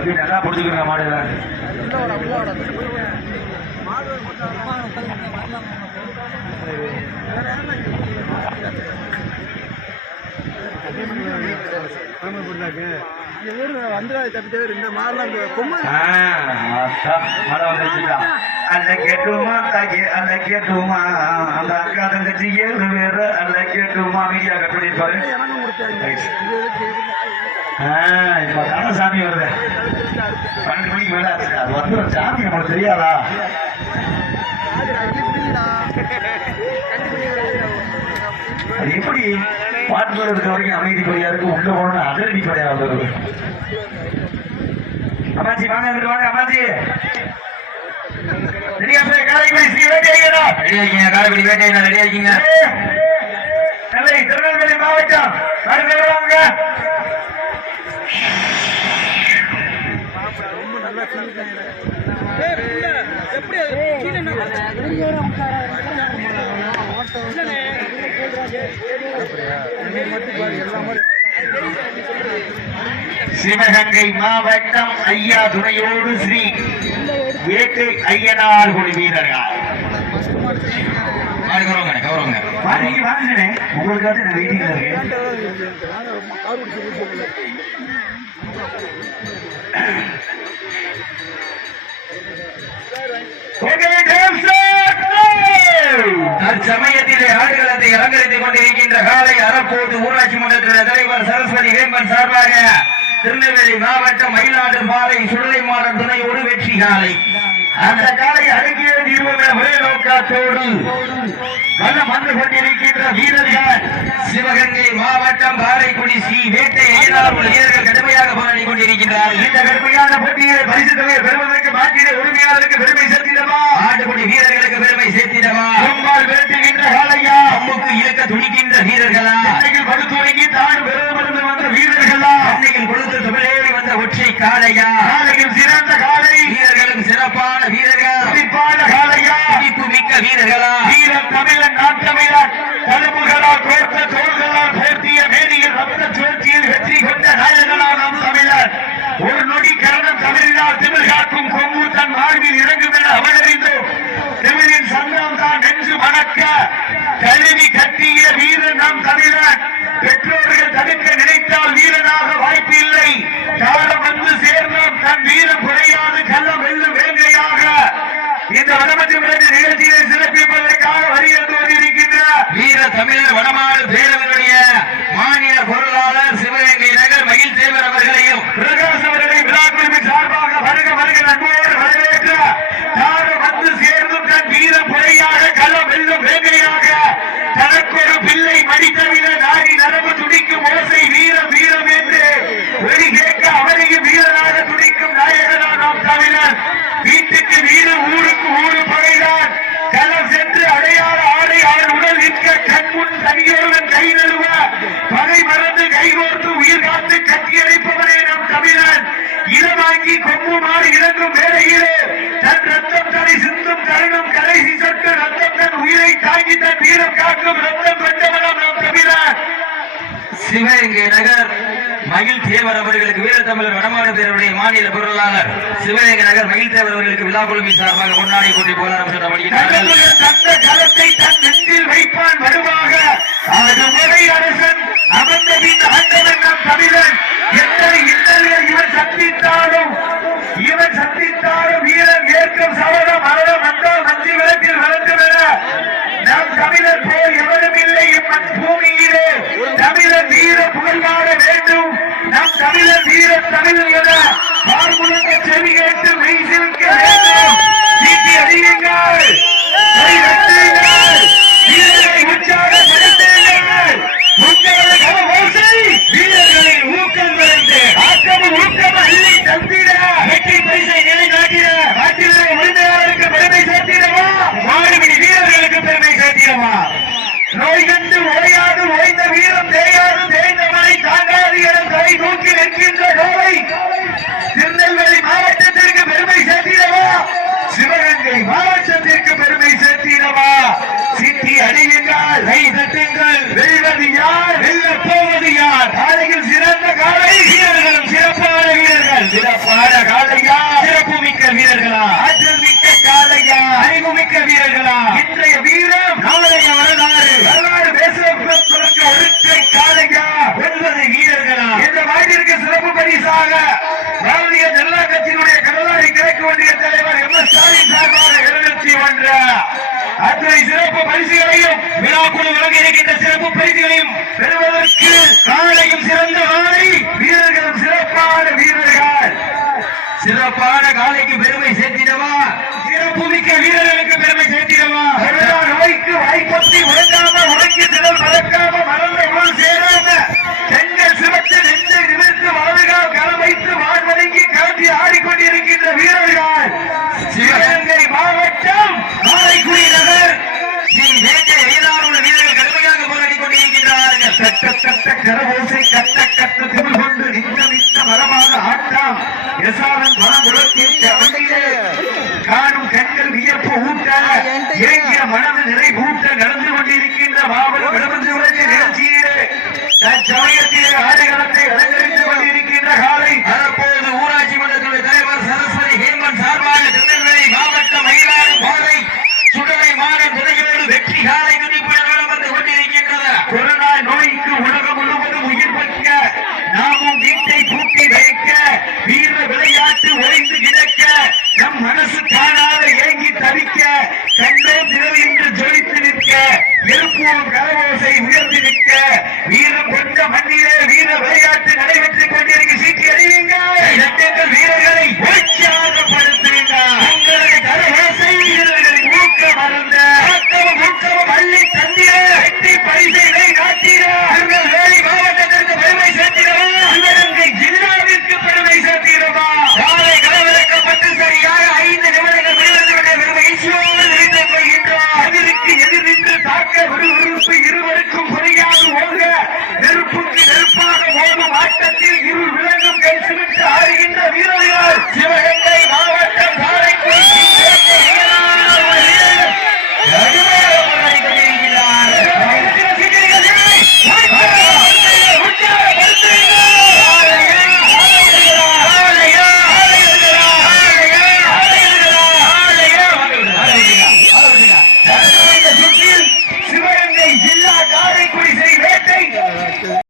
எப்படி நல்லா பிடிச்சிக்கிறேன் மாடுதான் மழை வந்துருச்சுடா. அல்ல கேட்டுமா தாக்கி அல்ல கேட்டுமா. அந்த அக்கா தங்கச்சி ஏழு பேரு அல்ல கேட்டுமா. மீடியா கட் பண்ணிருப்பாரு இப்ப சாமி வருது. பன்னெண்டு மணிக்கு மேல. அது வந்து சாமி நம்மளுக்கு தெரியாதா? அது எப்படி? பாட்டுல இருக்க வரைக்கும் அமைதிப்படியா இருக்கு? உள்ள போனா அதிரடிப்படையா வருது அம்மாச்சி வாங்க இங்கிட்டு வாங்க அம்மாச்சி. ரெடியா போய் காரைக்குடி ஸ்ரீ வேட்டையா ரெடியா இருக்கீங்க காரைக்குடி வேட்டையா ரெடியா இருக்கீங்க? நெல்லை திருநெல்வேலி மாவட்டம் வாங்க சிவகங்கை மாவட்டம் ஐயா துணையோடு ஸ்ரீ வேட்டை ஐயனார் குடி வீரர்கள். கௌரவங்க கௌரவங்க. வாங்க வாங்க உங்களுக்காக நான் வெயிட்டிங்ல இருக்கேன். தற்சமயத்திலே ஆடுகளத்தை அலங்கரித்துக் கொண்டிருக்கின்ற காலை அறப்போது ஊராட்சி மன்றத்தினுடைய தலைவர் சரஸ்வதி வேம்பன் சார்பாக திருநெல்வேலி மாவட்டம் மயிலாடுபாறை சுடலை மாடன் துணையோடு வெற்றி காலை. அந்த காலை அடங்கிய தீர்வுமே ஒரே நோக்கத்தோடு வல்லம் வந்து கொண்டிருக்கின்ற வீரர்கள் சிவகங்கை மாவட்டம் பாறைக்குடி ஸ்ரீ வேட்டை வீரர்கள் கடுமையாக போராடி கொண்டிருக்கின்றார்கள். இந்த கடுமையான போட்டியை பரிசு தொகையை பெறுவதற்கு மாற்றிட உரிமையாளருக்கு பெருமை சேர்த்திடவா ஆட்டுக்குடி வீரர்களுக்கு பெருமை சேர்த்திடவா அம்மாள் விரட்டுகின்ற காலையா அம்முக்கு இழுக்க துணிக்கின்ற வீரர்களா அன்னையில் படுத்துவங்கி தான் பெருமருந்து வந்த வீரர்களா அன்னையில் கொடுத்து தமிழேறி வந்த ஒற்றை காளையா காலையில் சிறந்த காலை வீரர்களும் சிறப்பான வீரர்கள் சிறப்பான காளையா துடிப்பு மிக்க வீரர்களா வீரன் தமிழன் நான் தமிழன் கரும்புகளால் கோர்த்த தோள்களால் போர்த்திய மேனியில் ரத்த சுழற்சியில் வெற்றி கொண்ட நாயகனா நம் தமிழர் ஒரு நொடி கரணம் தமிழினால் திமிழ் காக்கும் கொம்பு தன் வாழ்வில் இறங்கும் என அவனறிந்தோம் தமிழின் சங்கம் தான் நெஞ்சு மணக்க கல்வி கட்டிய வீரன் நம் மாறி இறங்கும் வேலையிலே. தன் ரத்தம் தலை சிந்தும் தருணம் கடைசி சொட்டு ரத்தம் தன் உயிரை தாங்கி தன் வீரம் காக்கும் ரத்தம் பெற்றவனம் நம் தமிழன் சிவகங்கை நகர் மகிழ் தேவர் அவர்களுக்கு வீரத்தமிழர் வடமாடு பேரவருடைய மாநில பொருளாளர். சிவகங்கை நகர் மகிழ் தேவர் அவர்களுக்கு விழா குழுமி சார்பாக கொண்டாடி கொண்டு போராடம் சென்ற வருகிறார்கள் தந்த களத்தை தன் நெஞ்சில் வைப்பான் வருவாக. அது முறை அரசன் அமர்ந்த பின் ஆண்டவன் நம் தமிழன். வேண்டுமா சித்தி அடைகின்றால் வெல்வது யார்? வெல்ல போவது யார்? காலையில் சிறந்த காலை. வீரர்களும் சிறப்பான வீரர்கள். சிறப்பான காலையா? சிறப்பு மிக்க வீரர்களா? ஆற்றல் மிக்க காலையா? அறிவு மிக்க வீரர்களா? இன்றைய வீரம் நாளைய வரலாறு. வரலாறு பேசுவதற்கு ஒருத்தை காலையா? வெல்வது வீரர்களா? என்ற வாய்ப்பிற்கு சிறப்பு பரிசாக பாரதிய ஜனதா சிறப்பு பரிசுகளையும் விழாக்குழு வழங்க இருக்கின்ற சிறப்பு பரிசுகளையும் பெறுவதற்கு காலையும் சிறந்த காலை வீரர்களும் சிறப்பான வீரர்கள். சிறப்பான காலைக்கு பெருமை சேர்த்திடவா? சிறப்பு மிக்க வீரர்களுக்கு பெருமை சேர்த்திடவா? நோய்க்கு வாய்ப்பத்தி உறங்காம உறங்கி திடல் மறக்காம மறந்த உடல் சேராம பெண்கள் சிவத்தில் நெஞ்சை நிமிர்ந்து வலதுகால் களம் வைத்து வாழ்வதங்கி காட்டி ஆடிக்கொண்டு கலாச்சாரம் வனபுரத்தில் கவலையே காணும் கண்கள் வியப்பு ஊட்ட இறங்கிய மனது நிறைவூட்ட நடந்து கொண்டிருக்க